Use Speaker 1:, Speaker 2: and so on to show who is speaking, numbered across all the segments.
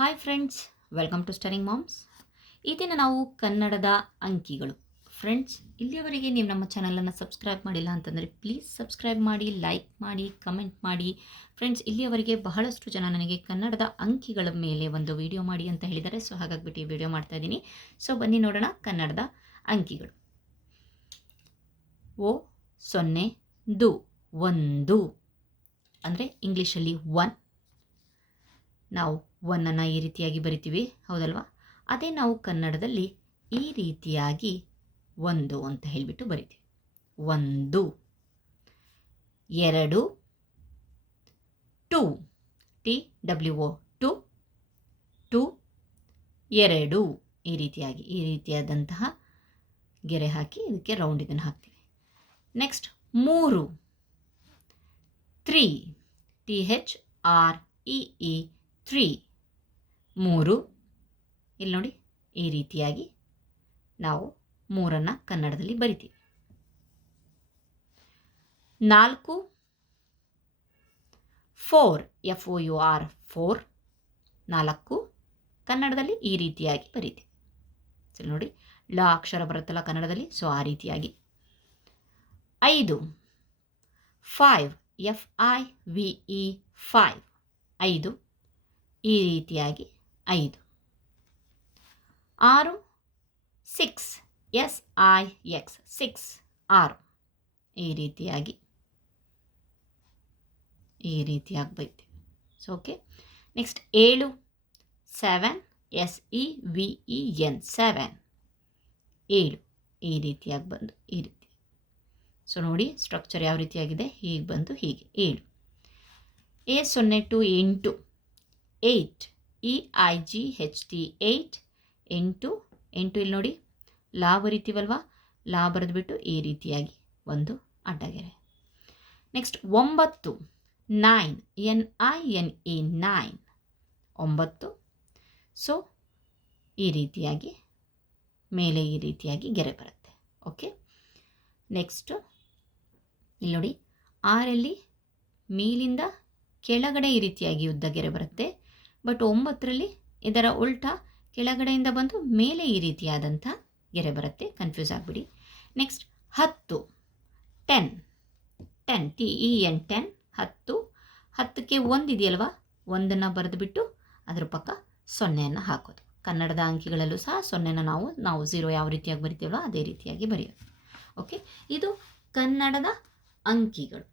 Speaker 1: Hi friends, welcome to stirring moms. ಈ ದಿನ ನಾವು ಕನ್ನಡದ ಅಂಕಿಗಳು. ಫ್ರೆಂಡ್ಸ್, ಇಲ್ಲಿಯವರೆಗೆ ನೀವು ನಮ್ಮ ಚಾನಲನ್ನು ಸಬ್ಸ್ಕ್ರೈಬ್ ಮಾಡಿಲ್ಲ ಅಂತಂದರೆ ಪ್ಲೀಸ್ ಸಬ್ಸ್ಕ್ರೈಬ್ ಮಾಡಿ, ಲೈಕ್ ಮಾಡಿ, ಕಮೆಂಟ್ ಮಾಡಿ. ಫ್ರೆಂಡ್ಸ್, ಇಲ್ಲಿಯವರೆಗೆ ಬಹಳಷ್ಟು ಜನ ನನಗೆ ಕನ್ನಡದ ಅಂಕಿಗಳ ಮೇಲೆ ಒಂದು ವಿಡಿಯೋ ಮಾಡಿ ಅಂತ ಹೇಳಿದ್ದಾರೆ. ಸೊ, ಹಾಗಾಗ್ಬಿಟ್ಟು ಈ ವಿಡಿಯೋ ಮಾಡ್ತಾ ಇದ್ದೀನಿ. ಸೊ, ಬನ್ನಿ ನೋಡೋಣ ಕನ್ನಡದ ಅಂಕಿಗಳು. ಓ, ಸೊನ್ನೆ, ದು, ಒಂದು. ಅಂದರೆ ಇಂಗ್ಲೀಷಲ್ಲಿ ಒನ್ ನಾವು ಒನ್ನನ್ನು ಈ ರೀತಿಯಾಗಿ ಬರಿತೀವಿ, ಹೌದಲ್ವಾ? ಅದೇ ನಾವು ಕನ್ನಡದಲ್ಲಿ ಈ ರೀತಿಯಾಗಿ ಒಂದು ಅಂತ ಹೇಳಿಬಿಟ್ಟು ಬರಿತೀವಿ. ಒಂದು, ಎರಡು, two, T, W O two two, ಎರಡು ಈ ರೀತಿಯಾಗಿ, ಈ ರೀತಿಯಾದಂತಹ ಗೆರೆ ಹಾಕಿ ಇದಕ್ಕೆ ರೌಂಡ್ ಇದನ್ನು ಹಾಕ್ತೀವಿ. ನೆಕ್ಸ್ಟ್, ಮೂರು, three, T, H, R E three. ಮೂರು. ಇಲ್ಲಿ ನೋಡಿ, ಈ ರೀತಿಯಾಗಿ ನಾವು ಮೂರನ್ನು ಕನ್ನಡದಲ್ಲಿ ಬರಿತೀವಿ. ನಾಲ್ಕು. Four. F O U R four. ನಾಲ್ಕು. ಕನ್ನಡದಲ್ಲಿ ಈ ರೀತಿಯಾಗಿ ಬರಿತೀವಿ. ನೋಡಿ, ಲ ಅಕ್ಷರ ಬರುತ್ತಲ್ಲ ಕನ್ನಡದಲ್ಲಿ, ಸೊ ಆ ರೀತಿಯಾಗಿ. ಐದು. Five. F I V E five. ಐದು. ಈ ರೀತಿಯಾಗಿ ಐದು. ಆರು six S I X six ಆರು. ಈ ರೀತಿಯಾಗಿ. ಈ ರೀತಿಯಾಗಿ ಬೈತೀವಿ. ಸೊ ಓಕೆ ನೆಕ್ಸ್ಟ್ ಏಳು seven S E V E N seven ಏಳು, ಈ ರೀತಿಯಾಗಿ ಬಂದು ಈ ರೀತಿ. ಸೊ ನೋಡಿ ಸ್ಟ್ರಕ್ಚರ್ ಯಾವ ರೀತಿಯಾಗಿದೆ? ಹೀಗೆ ಬಂದು ಹೀಗೆ. ಏಳು. ಎ ಸೊನ್ನೆ ಟು ಎಂಟು. Eight E I G H T eight ಎಂಟು ಎಂಟು ಇಲ್ಲಿ ನೋಡಿ ಲಾ ಬರಿತೀವಲ್ವ ಲಾ ಬರೆದ್ಬಿಟ್ಟು ಈ ರೀತಿಯಾಗಿ ಒಂದು ಅಡ್ಡಗೆರೆ. ನೆಕ್ಸ್ಟ್ ಒಂಬತ್ತು nine N I N E nine ಒಂಬತ್ತು. ಸೊ ಈ ರೀತಿಯಾಗಿ, ಮೇಲೆ ಈ ರೀತಿಯಾಗಿ ಗೆರೆ ಬರುತ್ತೆ. ಓಕೆ ನೆಕ್ಸ್ಟು ಇಲ್ಲಿ ನೋಡಿ, ಆರಲ್ಲಿ ಮೇಲಿಂದ ಕೆಳಗಡೆ ಈ ರೀತಿಯಾಗಿ ಉದ್ದ ಗೆರೆ ಬರುತ್ತೆ. ಬಟ್ ಒಂಬತ್ತರಲ್ಲಿ ಇದರ ಉಲ್ಟ ಕೆಳಗಡೆಯಿಂದ ಬಂದು ಮೇಲೆ ಈ ರೀತಿಯಾದಂಥ ಗೆರೆ ಬರುತ್ತೆ. ಕನ್ಫ್ಯೂಸ್ ಆಗಿಬಿಡಿ. ನೆಕ್ಸ್ಟ್ ಹತ್ತು. Ten ten T E N ten ಹತ್ತು. ಹತ್ತಕ್ಕೆ ಒಂದು ಇದೆಯಲ್ವಾ? ಒಂದನ್ನು ಬರೆದುಬಿಟ್ಟು ಅದರ ಪಕ್ಕ ಸೊನ್ನೆಯನ್ನು ಹಾಕೋದು. ಕನ್ನಡದ ಅಂಕಿಗಳಲ್ಲೂ ಸಹ ಸೊನ್ನೆನ ನಾವು ನಾವು ಝೀರೋ ಯಾವ ರೀತಿಯಾಗಿ ಬರಿತೀವೋ ಅದೇ ರೀತಿಯಾಗಿ ಬರೆಯೋದು. ಓಕೆ ಇದು ಕನ್ನಡದ ಅಂಕಿಗಳು.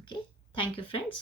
Speaker 1: Okay thank you friends